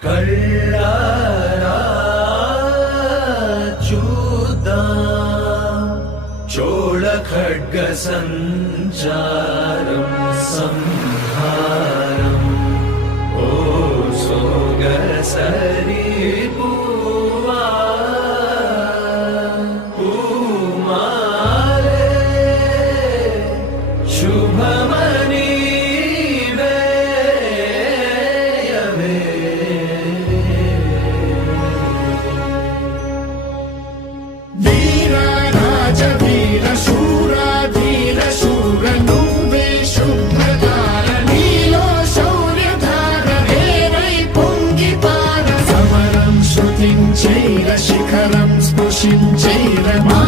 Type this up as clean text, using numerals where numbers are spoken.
కళ్ళారా చూద్దాం చోళ ఖడ్గ సంచారం సంహారం ఓ సోగసరి పూవా పూమాలే శుభమని వేయవే వీర రాజ వీర శూర ధీర శూర నువ్వే శుభ్రధార నీలో శౌర్యధార రేరై పొంగి పార సమరం శృతించైర శిఖరం స్పృశించైర మా